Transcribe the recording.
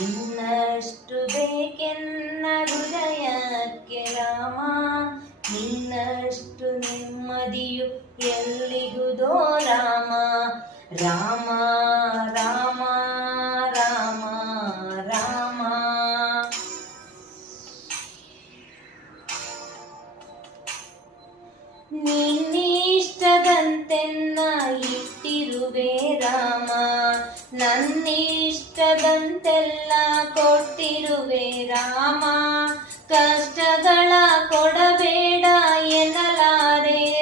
ನಿನ್ನಷ್ಟು ಬೇಕೆನ್ನ ಹೃದಯಕ್ಕೆ ರಾಮ, ನಿನ್ನಷ್ಟು ನೆಮ್ಮದಿಯು ಎಲ್ಲಿಗುದೋ ರಾಮ. ರಾಮ ರಾಮ ರಾಮ ರಾಮ. ನಿನ್ನಿಷ್ಟದಂತೆನ್ನ ಇಟ್ಟಿರುವೆ ರಾಮ, ನನ್ನಿಷ್ಟದಂತೆಲ್ಲ ಕೊಟ್ಟಿರುವೆ ರಾಮ. ಕಷ್ಟಗಳ ಕೊಡಬೇಡ ಎನ್ನಲಾರೆ